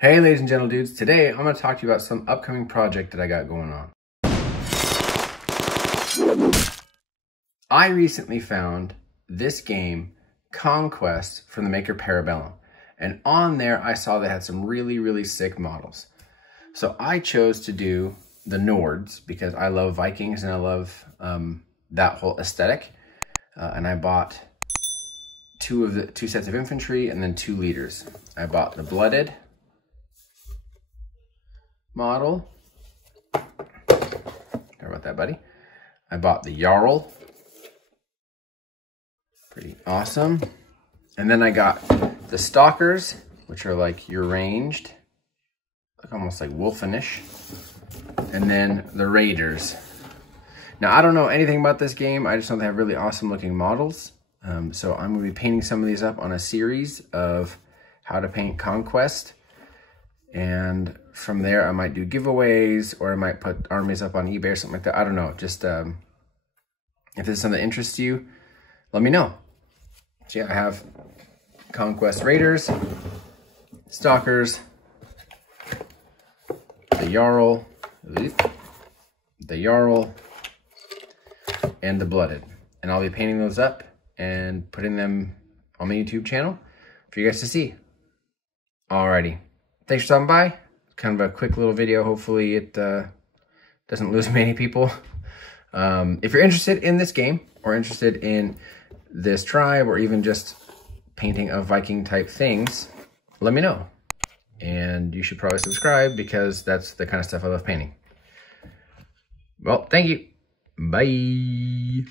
Hey ladies and gentle dudes, today I'm going to talk to you about some upcoming project that I got going on. I recently found this game, Conquest, from the maker Para Bellum. And on there I saw they had some really sick models. So I chose to do the Nords because I love Vikings and I love that whole aesthetic. And I bought two sets of infantry and then 2 leaders. I bought the Blooded model. Sorry about that, buddy. I bought the Jarl. Pretty awesome. And then I got the Stalkers, which are like your ranged, like almost like Wolfenish. And then the Raiders. Now, I don't know anything about this game. I just know they have really awesome looking models. So I'm going to be painting some of these up on a series of how to paint Conquest. And from there, I might do giveaways, or I might put armies up on eBay or something like that. I don't know. Just if this is something that interests you, let me know. So yeah, I have Conquest Raiders, Stalkers, the Jarl, and the Blooded. And I'll be painting those up and putting them on my YouTube channel for you guys to see. Alrighty. Thanks for stopping by. Kind of a quick little video. Hopefully it doesn't lose many people. If you're interested in this game or interested in this tribe or even just painting of Viking type things, let me know. And you should probably subscribe because that's the kind of stuff I love painting. Well, thank you. Bye.